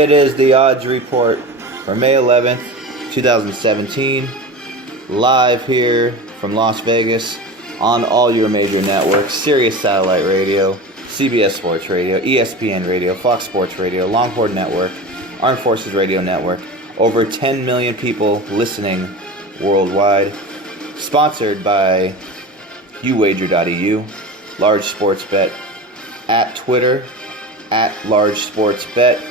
It is the odds report for May 11th, 2017. Live here from Las Vegas on all your major networks. Sirius Satellite Radio, CBS Sports Radio, ESPN Radio, Fox Sports Radio, Longhorn Network, Armed Forces Radio Network. Over 10 million people listening worldwide. Sponsored by uwager.eu, Large Sports Bet, at Twitter, at Large Sports Bet.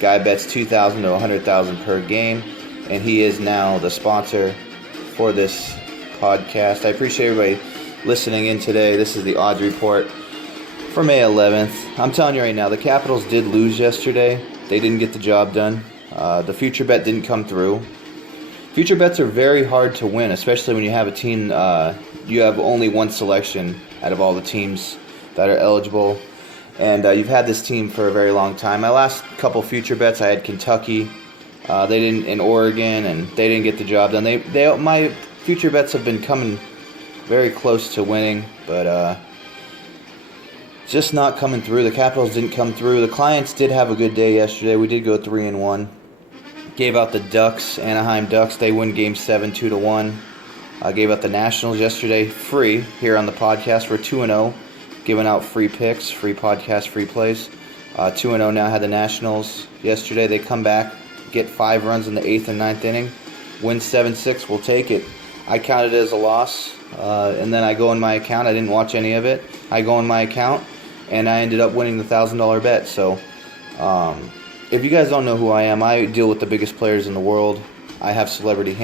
Guy bets $2,000 to $100,000 per game, and he is now the sponsor for this podcast. I appreciate everybody listening in today. This is the odds report for May 11th. I'm telling you right now, the Capitals did lose yesterday. They didn't get the job done. The future bet didn't come through. Future bets are very hard to win, especially when you have a team, you have only one selection out of all the teams that are eligible. And you've had this team for a very long time. My last couple future bets, I had Kentucky. They didn't, in Oregon, and they didn't get the job done. My future bets have been coming very close to winning, but just not coming through. The Capitals didn't come through. The clients did have a good day yesterday. We did go 3-1. Gave out the Ducks, Anaheim Ducks. They win Game 7, 2-1. Gave out the Nationals yesterday, free here on the podcast. We're 2-0. Giving out free picks, free podcast, free plays. 2-0 now. Had the Nationals yesterday. They come back, get 5 runs in the 8th and 9th inning, win 7-6. We'll take it. I counted it as a loss, and then I go in my account. I didn't watch any of it. I go in my account, and I ended up winning the $1,000 bet. So, if you guys don't know who I am, I deal with the biggest players in the world. I have celebrity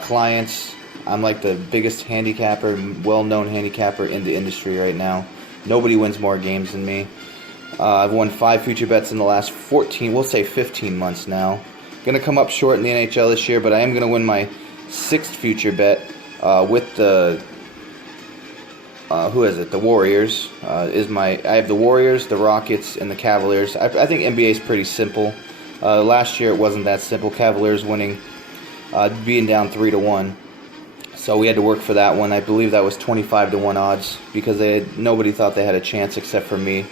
clients. I'm like the biggest handicapper, well-known handicapper in the industry right now. Nobody wins more games than me. I've won 5 future bets in the last 15 months now. Going to come up short in the NHL this year, but I am going to win my 6th future bet with the, the Warriors. I have the Warriors, the Rockets, and the Cavaliers. I think NBA is pretty simple. Last year it wasn't that simple. Cavaliers winning, being down 3-1. So we had to work for that one. I believe that was 25-1 odds because nobody thought they had a chance except for me.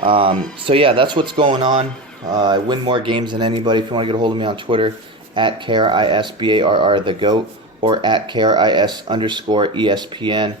So yeah, that's what's going on. I win more games than anybody. If you want to get a hold of me on Twitter, at KRISBARR the GOAT or at KRIS_ESPN.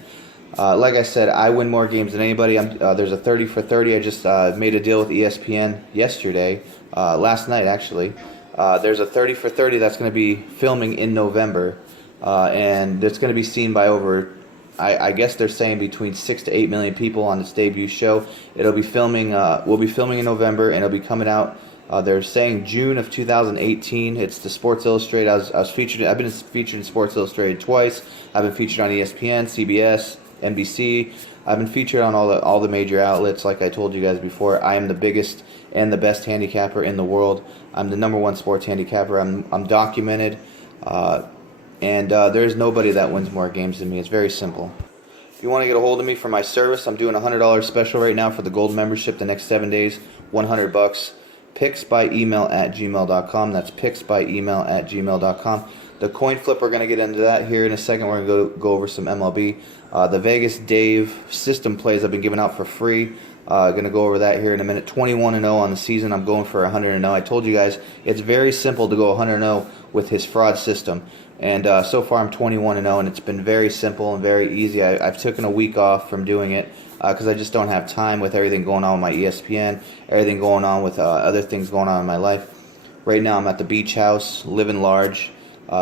Like I said, I win more games than anybody. There's a 30 for 30. I just made a deal with ESPN yesterday, last night actually. There's a 30 for 30 that's going to be filming in November. And it's going to be seen by over, I guess they're saying between 6 to 8 million people on this debut show. It'll be filming, we'll be filming in November, and it'll be coming out, they're saying June of 2018. It's the Sports Illustrated. I've been featured in Sports Illustrated twice. I've been featured on ESPN, CBS, NBC. I've been featured on all the major outlets. Like I told you guys before, I am the biggest and the best handicapper in the world. I'm the #1 sports handicapper. I'm documented. And there's nobody that wins more games than me. It's very simple. If you want to get a hold of me for my service, I'm doing a $100 special right now for the gold membership the next 7 days, $100. picksbyemail@gmail.com. That's picksbyemail@gmail.com. The coin flip, we're going to get into that here in a second. We're going to go over some MLB. The Vegas Dave system plays I've been giving out for free. Going to go over that here in a minute. 21-0 on the season. I'm going for 100-0. I told you guys it's very simple to go 100-0 with his fraud system. And so far I'm 21-0, and it's been very simple and very easy. I've taken a week off from doing it because I just don't have time with everything going on with my ESPN, everything going on with other things going on in my life. Right now I'm at the beach house, living large.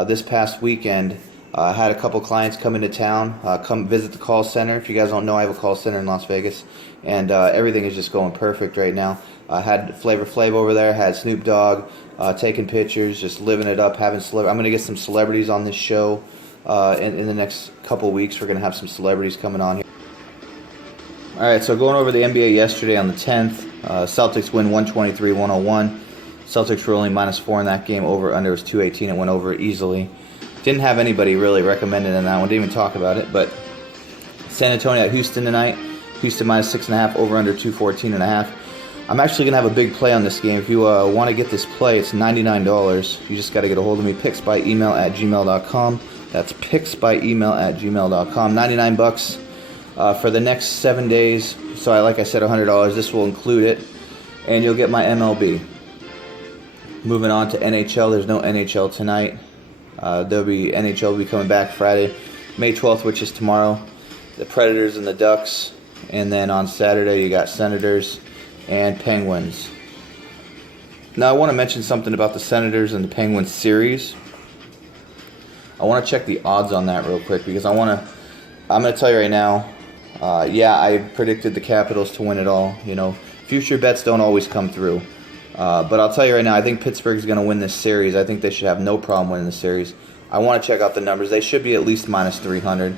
This past weekend, I had a couple clients come into town, come visit the call center. If you guys don't know, I have a call center in Las Vegas, and everything is just going perfect right now. I had Flavor Flav over there, had Snoop Dogg, taking pictures, just living it up, I'm going to get some celebrities on this show in the next couple weeks. We're going to have some celebrities coming on here. All right, so going over the NBA yesterday on the 10th, Celtics win 123-101. Celtics were only -4 in that game. Over under was 218. It went over easily. Didn't have anybody really recommended in that one. Didn't even talk about it. But San Antonio at Houston tonight. Houston -6.5. Over under 214.5. I'm actually going to have a big play on this game. If you want to get this play, it's $99. You just got to get a hold of me. picksbyemail@gmail.com. That's picksbyemail@gmail.com. $99 for the next 7 days. So like I said, $100. This will include it. and you'll get my MLB. Moving on to NHL, there's no NHL tonight. There'll be NHL will be coming back Friday, May 12th, which is tomorrow. The Predators and the Ducks, and then on Saturday you got Senators and Penguins. Now I want to mention something about the Senators and the Penguins series. I want to check the odds on that real quick because I'm going to tell you right now, I predicted the Capitals to win it all. You know, future bets don't always come through. But I'll tell you right now, I think Pittsburgh's going to win this series. I think they should have no problem winning the series. I want to check out the numbers. They should be at least minus 300,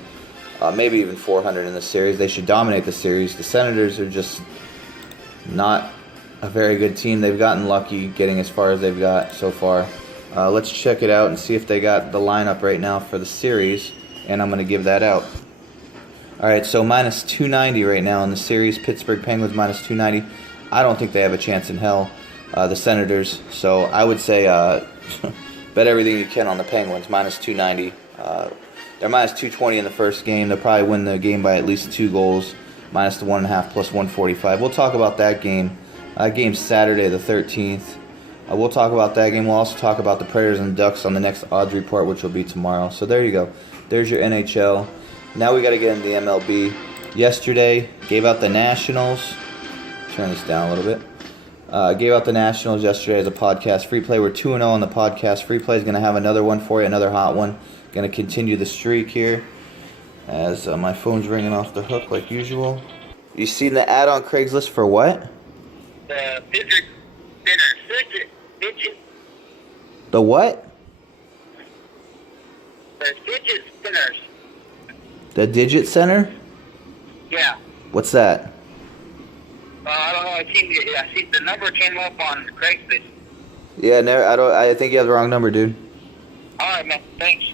maybe even 400 in the series. They should dominate the series. The Senators are just not a very good team. They've gotten lucky getting as far as they've got so far. Let's check it out and see if they got the lineup right now for the series, and I'm going to give that out. All right, so minus 290 right now in the series. Pittsburgh Penguins minus 290. I don't think they have a chance in hell, the Senators. So I would say bet everything you can on the Penguins, minus 290. They're minus 220 in the first game. They'll probably win the game by at least 2 goals, minus the 1.5 plus 145. We'll talk about that game. Game's Saturday the 13th. We'll talk about that game. We'll also talk about the Predators and the Ducks on the next odds report, which will be tomorrow. So there you go. There's your NHL. Now we got to get into the MLB. Yesterday, gave out the Nationals. Turn this down a little bit. Gave out the Nationals yesterday as a podcast free play. We're 2-0 on the podcast free play. Is going to have another one for you, another hot one. Going to continue the streak here as my phone's ringing off the hook like usual. You seen the ad on Craigslist for what? The fidget spinner. Fidget. The what? The fidget spinners. The Digit Center? Yeah. What's that? I don't know. I seen the number came up on Craigslist. Yeah, I think you have the wrong number, dude. All right, man. Thanks.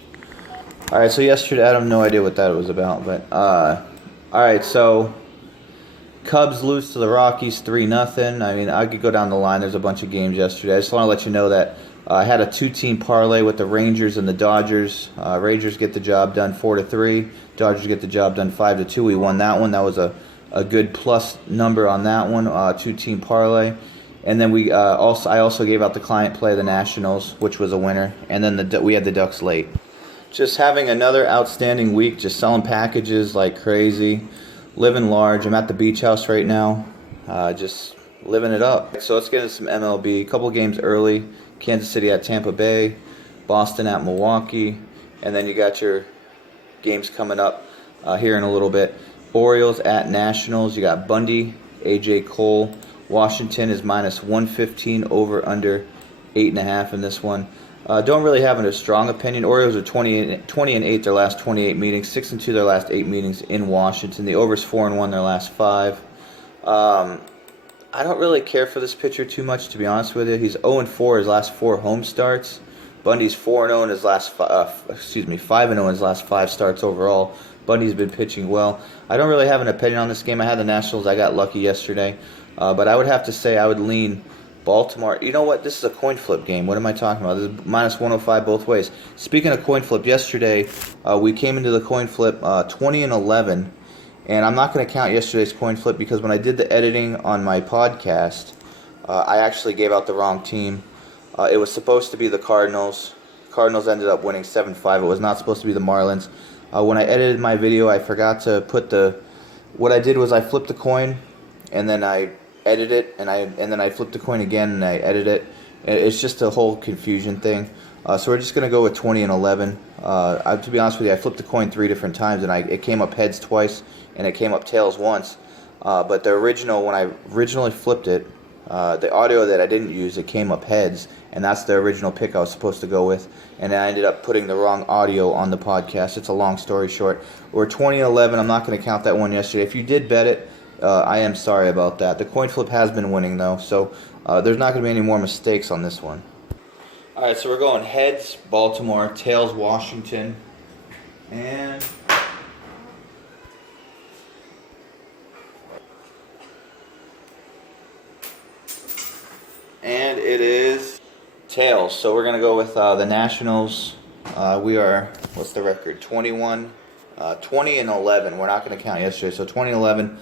All right, so yesterday, I have no idea what that was about, but all right, so Cubs lose to the Rockies 3-0. I mean, I could go down the line. There's a bunch of games yesterday. I just want to let you know that I had a 2-team parlay with the Rangers and the Dodgers. Rangers get the job done 4-3. Dodgers get the job done 5-2. We won that one. That was a good plus number on that one. 2-team parlay. And then I also gave out the client play, the Nationals, which was a winner. And then we had the Ducks late. Just having another outstanding week. Just selling packages like crazy. Living large. I'm at the beach house right now. Just living it up. So let's get into some MLB. A couple games early. Kansas City at Tampa Bay. Boston at Milwaukee. And then you got your games coming up here in a little bit. Orioles at Nationals. You got Bundy, A.J. Cole. Washington is minus 115 over under 8.5 in this one. Don't really have a strong opinion. Orioles are 20-8 their last 28 meetings, 6-2 their last 8 meetings in Washington. The over's 4-1 their last 5. I don't really care for this pitcher too much, to be honest with you. He's 0-4 his last 4 home starts. Bundy's 4-0 in his last 5-0 in his last 5 starts overall. Bundy's been pitching well. I don't really have an opinion on this game. I had the Nationals. I got lucky yesterday, but I would have to say I would lean Baltimore. You know what? This is a coin flip game. What am I talking about? This is minus 105 both ways. Speaking of coin flip, yesterday we came into the coin flip 20-11, and I'm not going to count yesterday's coin flip because when I did the editing on my podcast, I actually gave out the wrong team. It was supposed to be the Cardinals. Cardinals ended up winning 7-5. It was not supposed to be the Marlins. When I edited my video, I forgot to put what I did was I flipped the coin, and then I edit it, and then I flip the coin again, and I edit it. It's just a whole confusion thing. So we're just going to go with 20-11. To be honest with you, I flipped the coin 3 different times, and it came up heads twice, and it came up tails once. But the original, when I originally flipped it, the audio that I didn't use, it came up heads, and that's the original pick I was supposed to go with. And I ended up putting the wrong audio on the podcast. It's a long story short. We're 20-11. I'm not going to count that one yesterday. If you did bet it, I am sorry about that. The coin flip has been winning, though, so there's not going to be any more mistakes on this one. All right, so we're going heads, Baltimore, tails, Washington, and it is tails. So we're going to go with the Nationals. We are, what's the record? 20-11. We're not going to count yesterday, so 20-11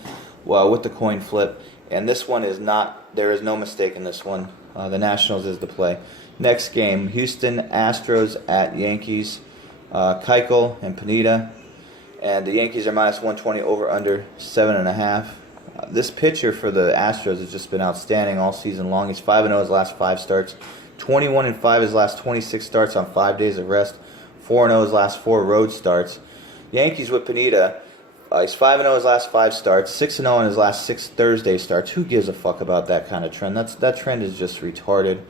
with the coin flip. And this one is not, there is no mistake in this one. The Nationals is the play. Next game, Houston Astros at Yankees. Keuchel and Pineda. And the Yankees are minus 120 over under 7.5. This pitcher for the Astros has just been outstanding all season long. He's 5-0 his last 5 starts. 21-5 his last 26 starts on 5 days of rest. 4-0 his last 4 road starts. Yankees with Pineda. He's 5-0 his last 5 starts, 6-0 in his last 6 Thursday starts. Who gives a fuck about that kind of trend? That trend is just retarded.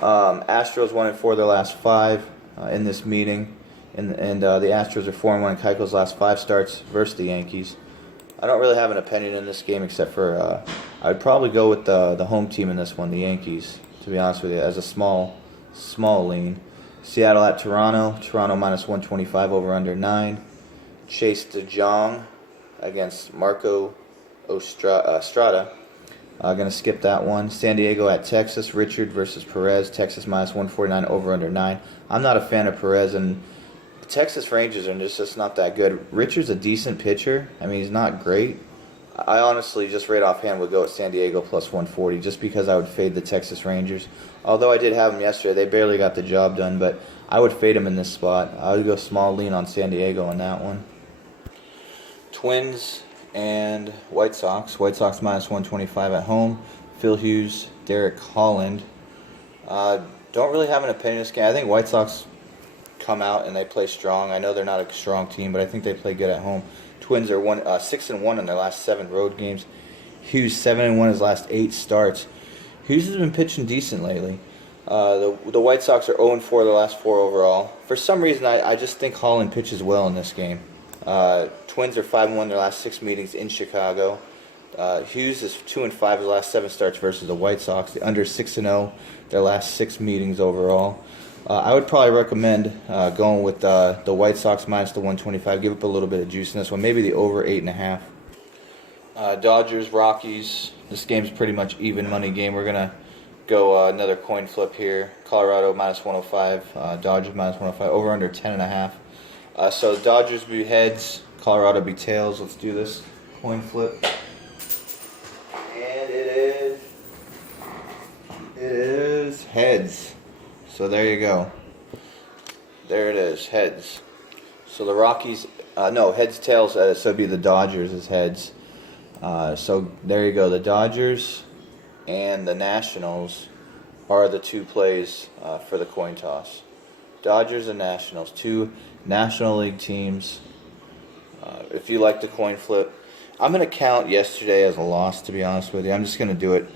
Astros 1-4 their last 5 in this meeting, and the Astros are 4-1 in Keuchel's last 5 starts versus the Yankees. I don't really have an opinion in this game except for I'd probably go with the home team in this one, the Yankees. To be honest with you, as a small lean. Seattle at Toronto. Toronto minus 125 over under 9. Chase DeJong against Marco Estrada. Going to skip that one. San Diego at Texas. Richard versus Perez. Texas minus 149 over under 9. I'm not a fan of Perez, and the Texas Rangers are just not that good. Richard's a decent pitcher. I mean, he's not great. I honestly, just right offhand, would go at San Diego plus 140 just because I would fade the Texas Rangers. Although I did have them yesterday. They barely got the job done, but I would fade them in this spot. I would go small lean on San Diego on that one. Twins and White Sox. White Sox minus 125 at home. Phil Hughes, Derek Holland. Don't really have an opinion in this game. I think White Sox come out and they play strong. I know they're not a strong team, but I think they play good at home. Twins are 6-1 in their last 7 road games. Hughes 7-1 his last 8 starts. Hughes has been pitching decent lately. The White Sox are 0-4 their last 4 overall. For some reason, I just think Holland pitches well in this game. Twins are 5-1 their last 6 meetings in Chicago. Hughes is 2-5 his last 7 starts versus the White Sox. The under 6-0 their last 6 meetings overall. I would probably recommend going with the White Sox minus the 125. Give up a little bit of juice in this one. Maybe the over 8.5. Dodgers, Rockies. This game's pretty much even money game. We're going to go another coin flip here. Colorado minus 105. Dodgers minus 105. Over under 10.5. So the Dodgers be heads. Colorado be tails. Let's do this coin flip. And it is heads. So there you go. There it is, heads. So the Rockies, heads, tails, so it'd be the Dodgers as heads. So there you go. The Dodgers and the Nationals are the 2 plays for the coin toss. Dodgers and Nationals, 2 National League teams. If you like the coin flip, I'm going to count yesterday as a loss, to be honest with you. I'm just going to do it.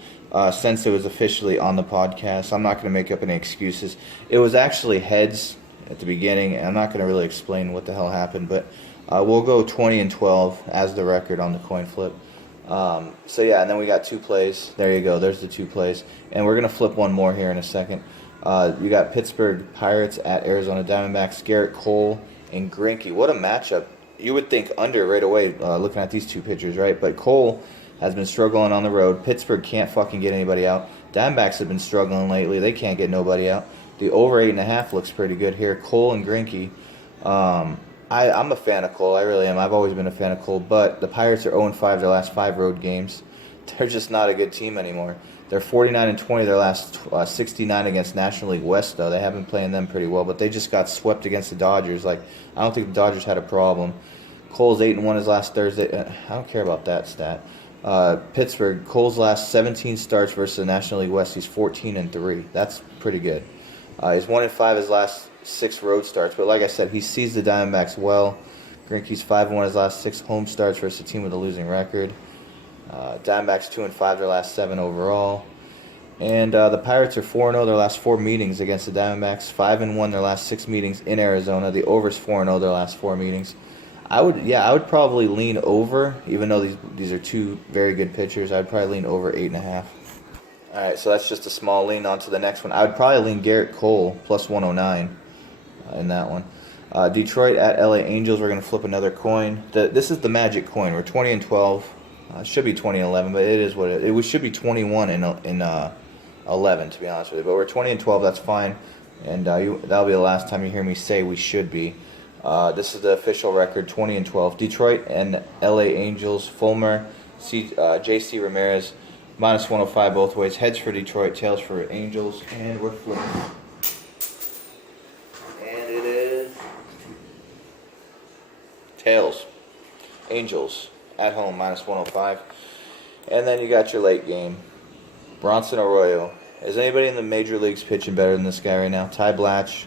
Since it was officially on the podcast, I'm not going to make up any excuses. It was actually heads at the beginning, and I'm not going to really explain what the hell happened, but we'll go 20-12 as the record on the coin flip. And then we got 2 plays. There you go. There's the 2 plays. And we're going to flip one more here in a second. You got Pittsburgh Pirates at Arizona Diamondbacks. Garrett Cole and Greinke. What a matchup. You would think under right away looking at these 2 pitchers, right? But Cole has been struggling on the road. Pittsburgh can't fucking get anybody out. Diamondbacks have been struggling lately. They can't get nobody out. The over 8.5 looks pretty good here. Cole and Greinke. I'm a fan of Cole. I really am. I've always been a fan of Cole. But the Pirates are 0-5 their last 5 road games. They're just not a good team anymore. They're 49-20 their last 69 against National League West, though. They have been playing them pretty well. But they just got swept against the Dodgers. I don't think the Dodgers had a problem. Cole's 8-1 his last Thursday. I don't care about that stat. Pittsburgh, Cole's last 17 starts versus the National League West. He's 14-3. That's pretty good. He's 1-5 his last 6 road starts. But like I said, he sees the Diamondbacks well. Greinke's 5-1 his last 6 home starts versus a team with a losing record. Diamondbacks 2-5 their last 7 overall. And the Pirates are 4-0 their last 4 meetings against the Diamondbacks. 5-1 their last 6 meetings in Arizona. The over's 4-0 their last 4 meetings. I would probably lean over, even though these are 2 very good pitchers. I'd probably lean over 8.5. All right, so that's just a small lean. On to the next one. I would probably lean Garrett Cole plus 109 in that one. Detroit at LA Angels. We're going to flip another coin. This is the magic coin. We're 20-12. It should be 20-11, but it is what it is. We should be 21 in 11, to be honest with you. But we're 20-12. That's fine, and that'll be the last time you hear me say we should be. This is the official record, 20-12. Detroit and LA Angels. Fulmer, J.C. Ramirez, Minus 105 both ways. Heads for Detroit, tails for Angels, and we're flipping. And it is tails. Angels at home, minus 105. And then you got your late game. Bronson Arroyo. Is anybody in the major leagues pitching better than this guy right now? Ty Blatch,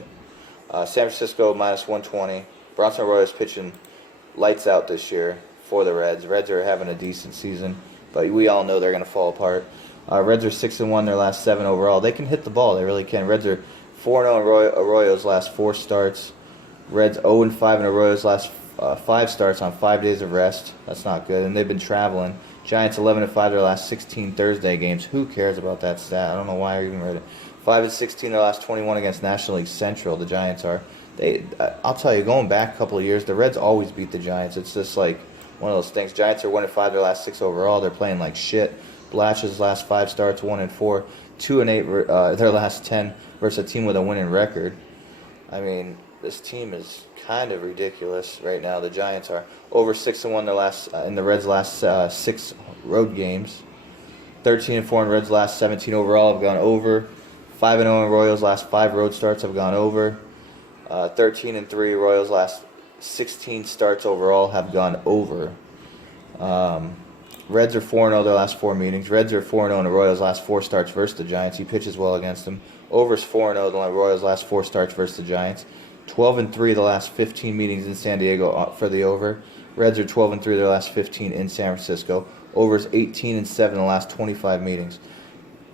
San Francisco, minus 120. Bronson Arroyo is pitching lights out this year for the Reds. Reds are having a decent season, but we all know they're going to fall apart. Reds are 6-1 their last 7 overall. They can hit the ball. They really can. Reds are 4-0 in Arroyo's last 4 starts. Reds 0-5 in Arroyo's last 5 starts on 5 days of rest. That's not good. And they've been traveling. Giants 11-5 their last 16 Thursday games. Who cares about that stat? I don't know why I even read it. 5-16 their last 21 against National League Central. The Giants are. I'll tell you, going back a couple of years, the Reds always beat the Giants. It's just like one of those things. Giants are 1-5 their last 6 overall. They're playing like shit. Blatch's last 5 starts, 1-4, 2-8 their last 10 versus a team with a winning record. I mean, this team is kind of ridiculous right now. The Giants are over 6-1 their last in the Reds' last 6 road games. 13-4 in Reds' last 17 overall have gone over. 5-0 in Royals' last 5 road starts have gone over. 13-3 Royals' last 16 starts overall have gone over. Reds are 4-0 their last 4 meetings. Reds are 4-0 in the Royals' last 4 starts versus the Giants. He pitches well against them. Over's 4-0 the Royals' last 4 starts versus the Giants. 12-3 the last 15 meetings in San Diego for the over. Reds are 12-3 their last 15 in San Francisco. Over's 18-7 the last 25 meetings.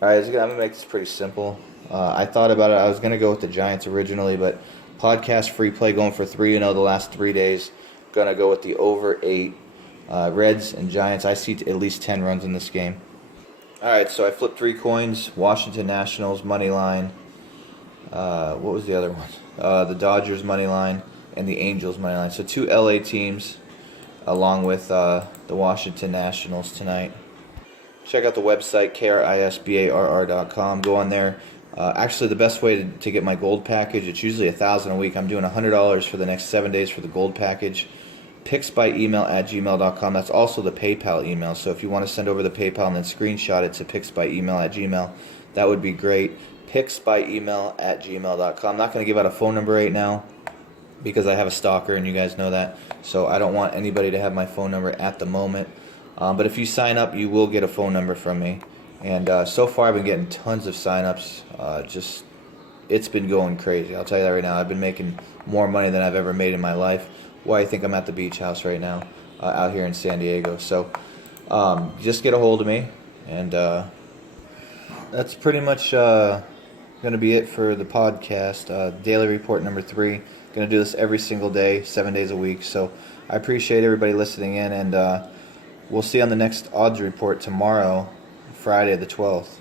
All right, I'm going to make this pretty simple. I thought about it. I was going to go with the Giants originally, but podcast free play going for 3-0 the last 3 days. Going to go with the over 8. Reds and Giants. I see at least 10 runs in this game. All right, so I flipped 3 coins. Washington Nationals money line. What was the other one? The Dodgers money line and the Angels money line. So 2 LA teams along with the Washington Nationals tonight. Check out the website, KRISBARR.com. Go on there. Actually, the best way to get my gold package, it's usually $1,000 a week. I'm doing $100 for the next 7 days for the gold package. picksbyemail@gmail.com. That's also the PayPal email. So if you want to send over the PayPal and then screenshot it to picksbyemail@gmail, that would be great. picksbyemail@gmail.com. I'm not going to give out a phone number right now because I have a stalker and you guys know that. So I don't want anybody to have my phone number at the moment. But if you sign up, you will get a phone number from me. And so far I've been getting tons of signups. It's been going crazy. I'll tell you that right now. I've been making more money than I've ever made in my life. Why I think I'm at the beach house right now, out here in San Diego. So just get a hold of me, and that's pretty much going to be it for the podcast. Daily report number 3. Going to do this every single day, 7 days a week. So I appreciate everybody listening in, and we'll see you on the next odds report tomorrow, Friday the 12th.